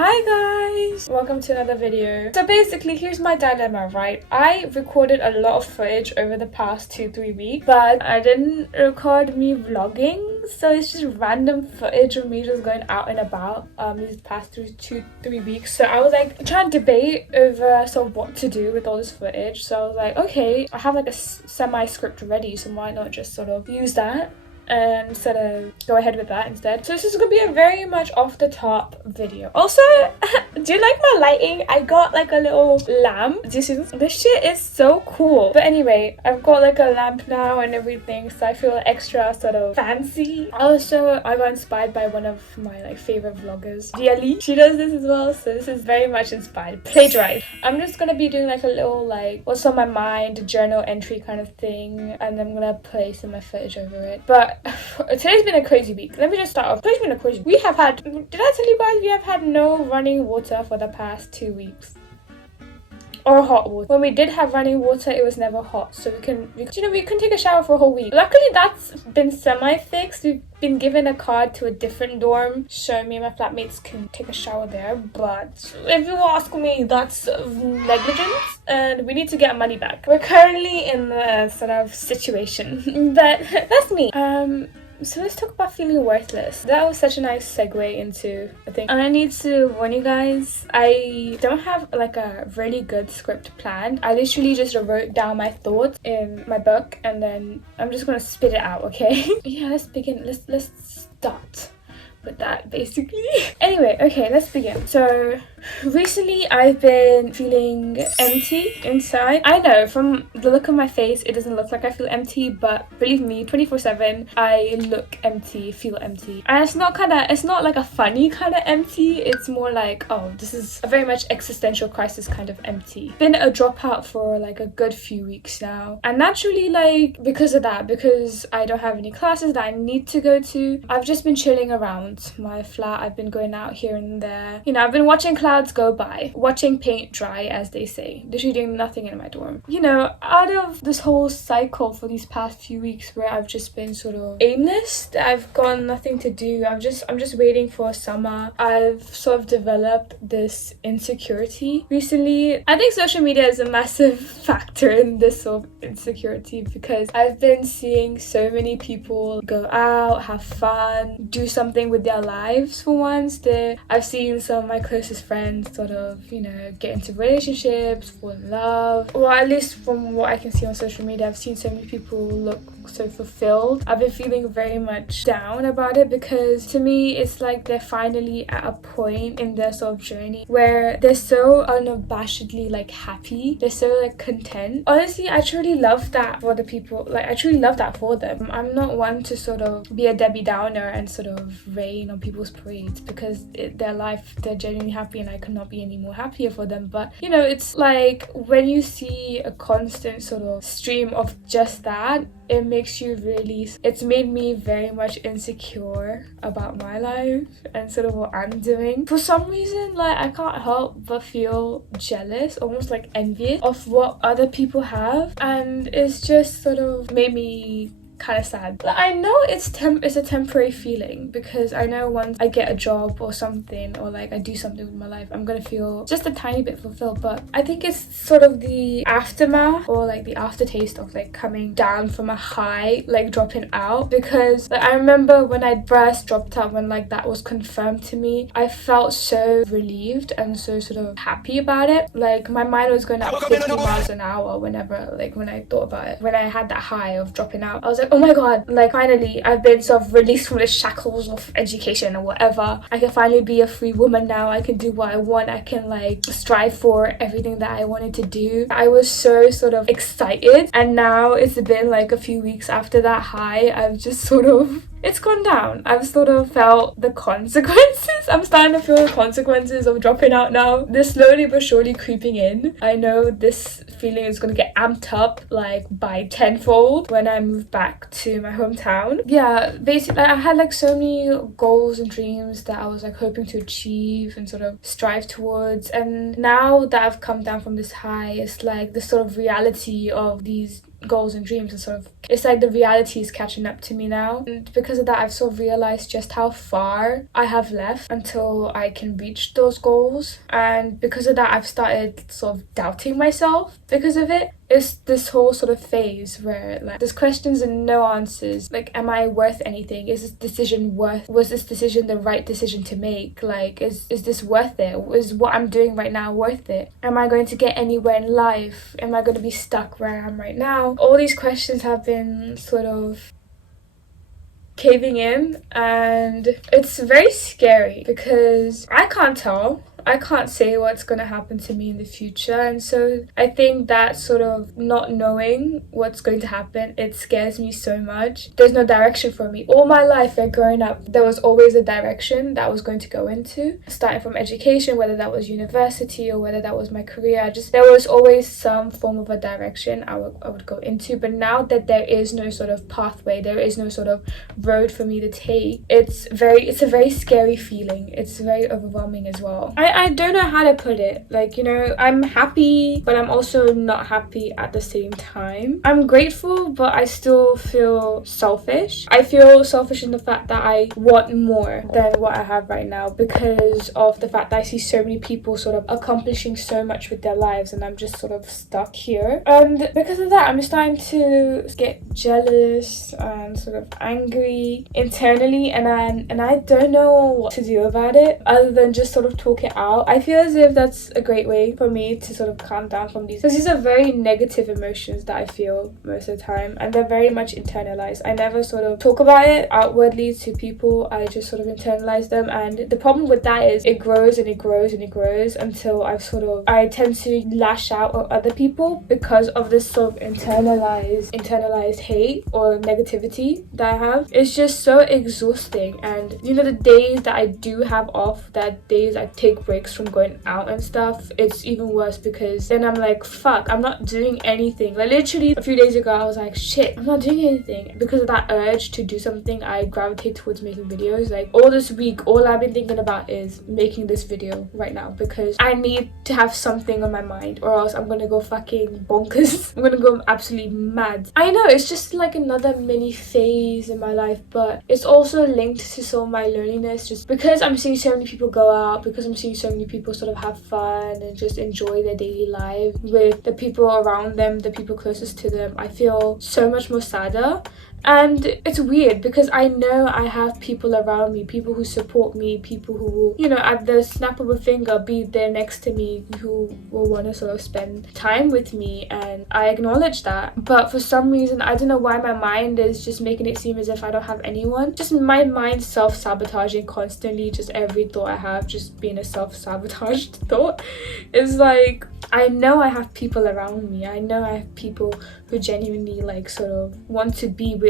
Hi guys! Welcome to another video. So basically, here's my dilemma, right? I recorded a lot of footage over the past 2-3 weeks, but I didn't record me vlogging, so it's just random footage of me just going out and about these past 2-3 weeks. So I was like trying to debate over sort of what to do with all this footage. So I was like, okay, I have like a semi-script ready, so why not just sort of use that and sort of go ahead with that instead. So this is gonna be a very much off the top video. Also, do you like my lighting? I got like a little lamp. Do you see this? This shit is so cool. But anyway, I've got like a lamp now and everything, so I feel extra sort of fancy. Also, I got inspired by one of my like favorite vloggers, Lee. She does this as well, so this is very much inspired. Plagiarized. I'm just gonna be doing like a little like what's on my mind journal entry kind of thing, and I'm gonna place some of my footage over it. But today's been a crazy week. Let me just start off. Today's been a crazy week. We have had, did I tell you guys we have had no running water for the past 2 weeks? Or hot water. When we did have running water, it was never hot, so we can take a shower for a whole week. Luckily, that's been semi-fixed. We've been given a card to a different dorm, so me and my flatmates can take a shower there. But if you ask me, that's negligence, and we need to get our money back. We're currently in the sort of situation, but that's me. So let's talk about feeling worthless. That was such a nice segue into a thing. And I need to warn you guys, I don't have like a really good script planned. I literally just wrote down my thoughts in my book and then I'm just gonna spit it out, okay? Yeah, let's begin. Let's start with that basically. Anyway, okay, let's begin. So recently I've been feeling empty inside. I know from the look on my face it doesn't look like I feel empty, but believe me, 24/7 I look empty, feel empty. And it's not like a funny kind of empty. It's more like, oh, this is a very much existential crisis kind of empty. Been a dropout for like a good few weeks now, and naturally, like because of that, because I don't have any classes that I need to go to, I've just been chilling around my flat. I've been going out here and there, you know, I've been watching clouds go by, watching paint dry, as they say, literally doing nothing in my dorm. You know, out of this whole cycle for these past few weeks where I've just been sort of aimless, I've got nothing to do, I'm just waiting for summer. I've sort of developed this insecurity recently. I think social media is a massive factor in this sort of insecurity, because I've been seeing so many people go out, have fun, do something with their lives for once. I've seen some of my closest friends sort of, you know, get into relationships, fall in love, or at least from what I can see on social media, I've seen so many people look so fulfilled. I've been feeling very much down about it, because to me it's like they're finally at a point in their sort of journey where they're so unabashedly like happy, they're so like content. Honestly, I truly love that for the people, like I truly love that for them. I'm not one to sort of be a Debbie Downer and sort of rain on people's parades, because their life, they're genuinely happy and I could not be any more happier for them. But you know, it's like when you see a constant sort of stream of just that, it makes you really, it's made me very much insecure about my life and sort of what I'm doing. For some reason, like I can't help but feel jealous, almost like envious of what other people have, and it's just sort of made me kind of sad. Like, I know it's a temporary feeling, because I know once I get a job or something, or like I do something with my life, I'm gonna feel just a tiny bit fulfilled. But I think it's sort of the aftermath, or like the aftertaste of like coming down from a high, like dropping out. Because like I remember when I first dropped out, when like that was confirmed to me, I felt so relieved and so sort of happy about it. Like my mind was going at 50 miles an hour whenever, like when I thought about it, when I had that high of dropping out. I was like, oh my god, like finally I've been sort of released from the shackles of education or whatever. I can finally be a free woman now. I can do what I want. I can like strive for everything that I wanted to do. I was so sort of excited, and now it's been like a few weeks after that high, I've just sort of, it's gone down. I've sort of felt the consequences. I'm starting to feel the consequences of dropping out now. They're slowly but surely creeping in. I know this feeling is going to get amped up like by tenfold when I move back to my hometown. Yeah, basically I had like so many goals and dreams that I was like hoping to achieve and sort of strive towards, and now that I've come down from this high, it's like the sort of reality of these goals and dreams, and sort of it's like the reality is catching up to me now, and because of that I've sort of realized just how far I have left until I can reach those goals. And because of that I've started sort of doubting myself because of it. It's this whole sort of phase where like there's questions and no answers. Like, am I worth anything? Was this decision the right decision to make? Like, is this worth it? Is what I'm doing right now worth it? Am I going to get anywhere in life? Am I going to be stuck where I am right now? All these questions have been sort of caving in, and it's very scary because I can't say what's going to happen to me in the future. And so I think that sort of not knowing what's going to happen, it scares me so much. There's no direction for me. All my life, like growing up, there was always a direction that I was going to go into. Starting from education, whether that was university or whether that was my career, there was always some form of a direction I would go into. But now that there is no sort of pathway, there is no sort of road for me to take, it's a very scary feeling. It's very overwhelming as well. I don't know how to put it. Like, you know, I'm happy, but I'm also not happy at the same time. I'm grateful, but I still feel selfish. I feel selfish in the fact that I want more than what I have right now because of the fact that I see so many people sort of accomplishing so much with their lives, and I'm just sort of stuck here. And because of that, I'm starting to get jealous and sort of angry internally, and I don't know what to do about it other than just sort of talk it out. I feel as if that's a great way for me to sort of calm down from these, because these are very negative emotions that I feel most of the time, and they're very much internalized. I never sort of talk about it outwardly to people. I just sort of internalize them, and the problem with that is it grows and it grows and it grows until I tend to lash out on other people because of this sort of internalized hate or negativity that I have. It's just so exhausting. And you know, the days that I do have off, that days I take breaks from going out and stuff, it's even worse because then I'm like, fuck, I'm not doing anything. Like literally a few days ago I was like, shit, I'm not doing anything. Because of that urge to do something, I gravitate towards making videos. Like all this week, all I've been thinking about is making this video right now because I need to have something on my mind, or else I'm gonna go fucking bonkers. I'm gonna go absolutely mad. I know it's just like another mini phase in my life, but it's also linked to some of my loneliness, just because I'm seeing so many people go out, because I'm seeing so many people sort of have fun and just enjoy their daily life with the people around them, the people closest to them. I feel so much more sadder. And it's weird because I know I have people around me, people who support me, people who will, you know, at the snap of a finger be there next to me, who will want to sort of spend time with me, and I acknowledge that. But for some reason, I don't know why my mind is just making it seem as if I don't have anyone. Just my mind self-sabotaging constantly, just every thought I have just being a self-sabotaged thought. It's like, I know I have people around me, I know I have people who genuinely like sort of want to be with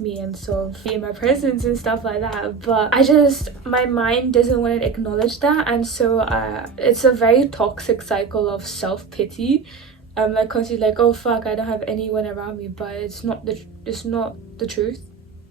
me and sort of be in my presence and stuff like that, but my mind doesn't want to acknowledge that. And so it's a very toxic cycle of self-pity. I'm like constantly like, oh fuck, I don't have anyone around me, but it's not the truth.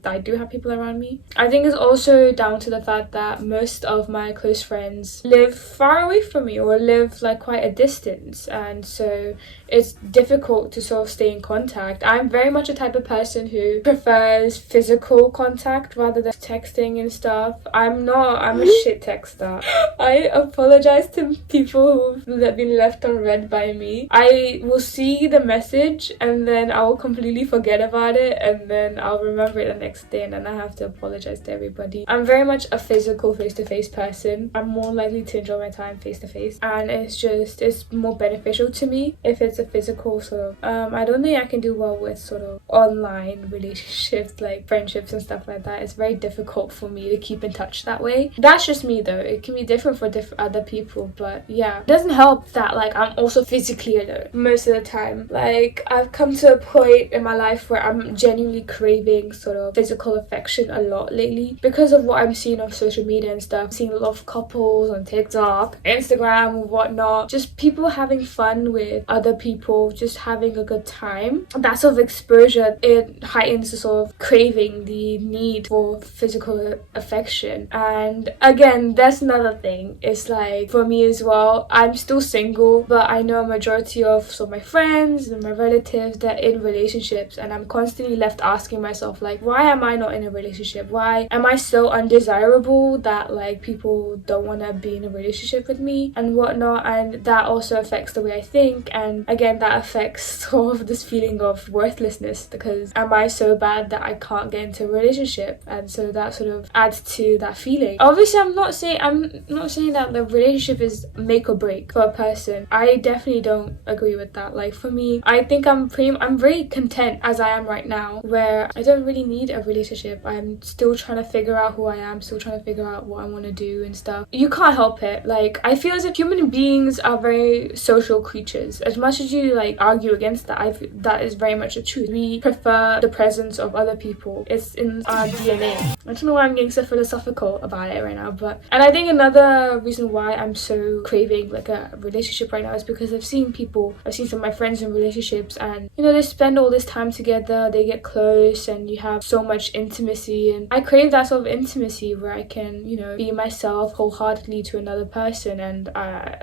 I do have people around me. I think it's also down to the fact that most of my close friends live far away from me or live like quite a distance, and so it's difficult to sort of stay in contact. I'm very much a type of person who prefers physical contact rather than texting and stuff. I'm a shit texter. I apologize to people who've been left unread by me. I will see the message and then I will completely forget about it, and then I'll remember it the next day, and then I have to apologize to everybody. I'm very much a physical face-to-face person. I'm more likely to enjoy my time face-to-face, and it's more beneficial to me if it's a physical sort of I don't think I can do well with sort of online relationships, like friendships and stuff like that. It's very difficult for me to keep in touch that way. That's just me though. It can be different for other people, but yeah, it doesn't help that like I'm also physically alone most of the time. Like I've come to a point in my life where I'm genuinely craving sort of physical affection a lot lately because of what I'm seeing on social media and stuff. Seeing a lot of couples on TikTok, Instagram, and whatnot. Just people having fun with other people, just having a good time. That sort of exposure, it heightens the sort of craving, the need for physical affection. And again, that's another thing. It's like, for me as well, I'm still single, but I know a majority of my friends and my relatives, they're in relationships, and I'm constantly left asking myself, like, why am I not in a relationship? Why am I so undesirable that like people don't want to be in a relationship with me and whatnot? And that also affects the way I think, and again, that affects sort of this feeling of worthlessness, because am I so bad that I can't get into a relationship? And so that sort of adds to that feeling. Obviously, I'm not saying that the relationship is make or break for a person. I definitely don't agree with that. Like, for me, I think I'm very content as I am right now, where I don't really need a relationship. I'm still trying to figure out who I am, still trying to figure out what I want to do and stuff. You can't help it. Like, I feel as if human beings are very social creatures. As much as you like argue against that, that is very much the truth. We prefer the presence of other people. It's in our DNA. I don't know why I'm getting so philosophical about it right now, and I think another reason why I'm so craving like a relationship right now is because I've seen some of my friends in relationships, and you know, they spend all this time together, they get close, and you have so much intimacy, and I crave that sort of intimacy where I can, you know, be myself wholeheartedly to another person. And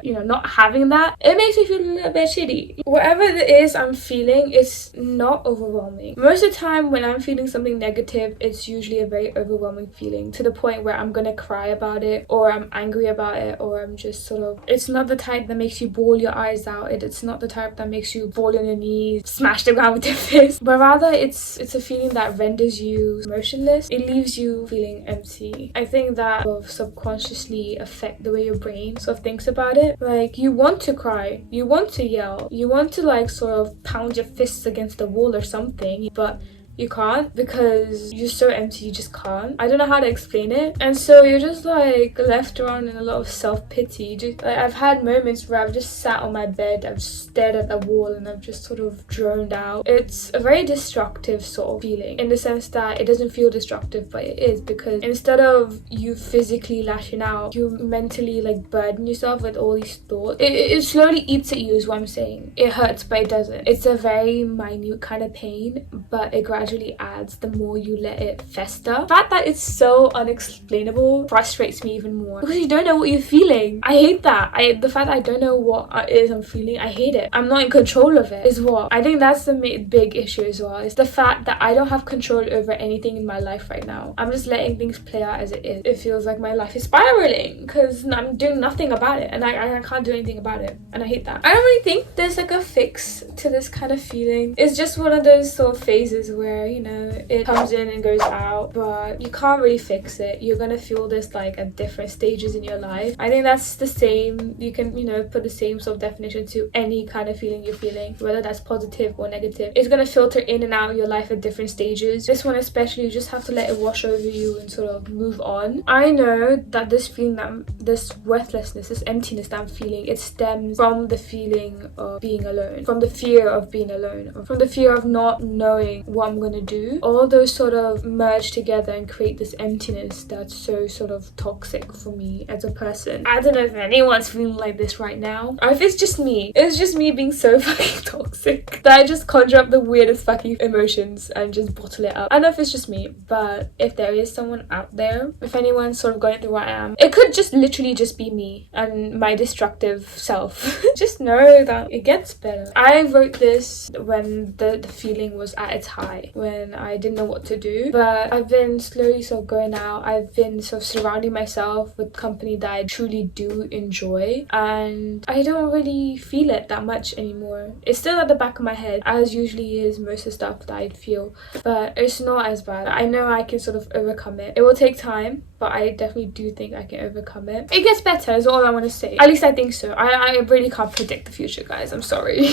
you know, not having that, it makes me feel a little bit shitty. Whatever it is I'm feeling, it's not overwhelming. Most of the time when I'm feeling something negative, it's usually a very overwhelming feeling, to the point where I'm gonna cry about it, or I'm angry about it, or I'm just sort of, it's not the type that makes you bawl your eyes out. It's not the type that makes you fall on your knees, smash the ground with your fist, but rather it's a feeling that renders you motionless. It leaves you feeling empty. I think that will subconsciously affect the way your brain sort of thinks about it. Like, you want to cry, you want to yell, you want to like sort of pound your fists against the wall or something, but you can't, because you're so empty, you just can't. I don't know how to explain it. And so you're just like left around in a lot of self-pity. Just like, I've had moments where I've just sat on my bed, I've stared at the wall, and I've just sort of droned out. It's a very destructive sort of feeling, in the sense that it doesn't feel destructive, but it is, because instead of you physically lashing out, you mentally like burden yourself with all these thoughts. It slowly eats at you, is what I'm saying. It hurts, but it doesn't. It's a very minute kind of pain, but it gradually adds the more you let it fester. The fact that it's so unexplainable frustrates me even more, because you don't know what you're feeling. I hate that. The fact that I don't know what it is I'm feeling, I hate it. I'm not in control of it, is what I think that's the big issue as well. It's the fact that I don't have control over anything in my life right now. I'm just letting things play out as it is. It feels like my life is spiraling because I'm doing nothing about it, and I can't do anything about it, and I hate that. I don't really think there's like a fix to this kind of feeling. It's just one of those sort of phases where, you know, it comes in and goes out, but you can't really fix it. You're gonna feel this like at different stages in your life. I think that's the same, you can, you know, put the same sort of definition to any kind of feeling you're feeling, whether that's positive or negative. It's gonna filter in and out of your life at different stages. This one especially, you just have to let it wash over you and sort of move on. I know that this feeling, this worthlessness, this emptiness that I'm feeling, it stems from the feeling of being alone, from the fear of being alone, or from the fear of not knowing what I'm gonna do. All those sort of merge together and create this emptiness that's so sort of toxic for me as a person. I don't know if anyone's feeling like this right now, or if it's just me. It's just me being so fucking toxic that I just conjure up the weirdest fucking emotions and just bottle it up. I don't know if it's just me, but if there is someone out there, if anyone's sort of going through what I am, it could just literally just be me and my destructive self. Just know that it gets better. I wrote this when the feeling was at its high, when I didn't know what to do, but I've been slowly sort of going out. I've been sort of surrounding myself with company that I truly do enjoy, and I don't really feel it that much anymore. It's still at the back of my head, as usually is most of the stuff that I feel, but it's not as bad. I know I can sort of overcome it. It will take time, but I definitely do think I can overcome it. It gets better is all I want to say. At least I think so. I really can't predict the future, guys. I'm sorry.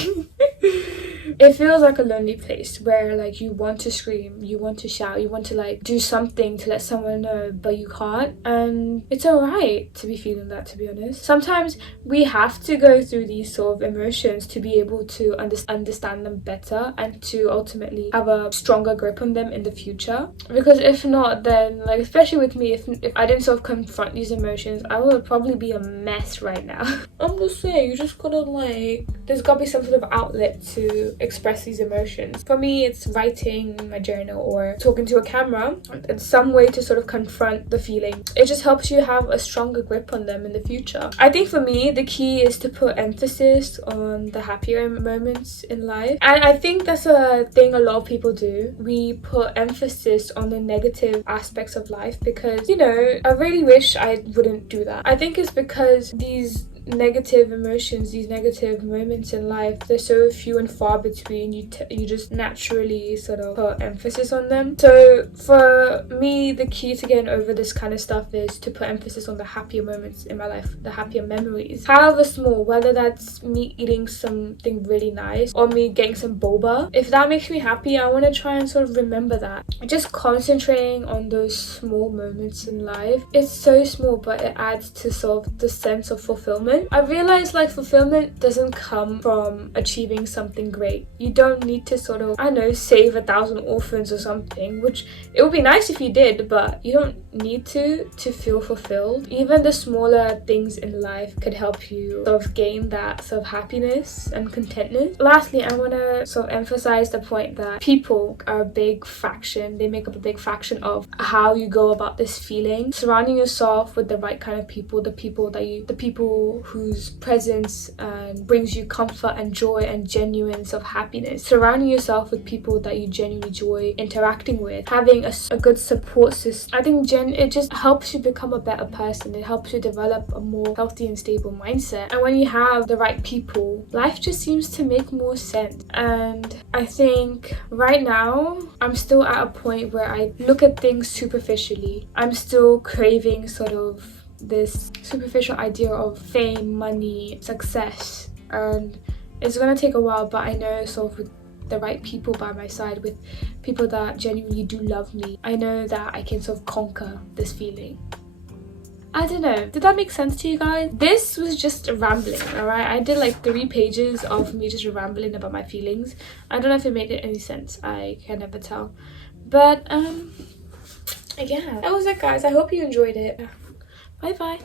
it feels like a lonely place where like you want to scream, you want to shout, you want to like do something to let someone know, but you can't. And it's alright to be feeling that, to be honest. Sometimes we have to go through these sort of emotions to be able to understand them better and to ultimately have a stronger grip on them in the future. Because if not, then like, especially with me, if I didn't sort of confront these emotions, I would probably be a mess right now. I'm just saying, you just gotta like, there's gotta be some sort of outlet to express these emotions. For me, it's writing my journal or talking to a camera. It's some way to sort of confront the feeling. It just helps you have a stronger grip on them in the future. I think for me, the key is to put emphasis on the happier moments in life. And I think that's a thing a lot of people do. We put emphasis on the negative aspects of life because, you know, I really wish I wouldn't do that. I think it's because these negative emotions, these negative moments in life, they're so few and far between. You just naturally sort of put emphasis on them. So for me, the key to getting over this kind of stuff is to put emphasis on the happier moments in my life, the happier memories, however small, whether that's me eating something really nice or me getting some boba. If that makes me happy, I want to try and sort of remember that. Just concentrating on those small moments in life, it's so small, but it adds to sort of the sense of fulfillment. I realized like fulfillment doesn't come from achieving something great. You don't need to sort of, I don't know, save 1,000 orphans or something, which it would be nice if you did, but you don't need to feel fulfilled. Even the smaller things in life could help you sort of gain that sort of happiness and contentment. Lastly, I want to sort of emphasize the point that people are a big fraction. They make up a big fraction of how you go about this feeling. Surrounding yourself with the right kind of people, the people whose presence brings you comfort and joy and genuine sort of happiness. Surrounding yourself with people that you genuinely enjoy interacting with, having a good support system. I think it just helps you become a better person. It helps you develop a more healthy and stable mindset. And when you have the right people, life just seems to make more sense. And I think right now, I'm still at a point where I look at things superficially. I'm still craving sort of this superficial idea of fame, money, success, and it's gonna take a while, but I know sort of with the right people by my side, with people that genuinely do love me, I know that I can sort of conquer this feeling. I don't know, did that make sense to you guys? This was just rambling, alright? I did like 3 pages of me just rambling about my feelings. I don't know if it made any sense, I can never tell, but yeah, that was it guys. I hope you enjoyed it. Bye bye.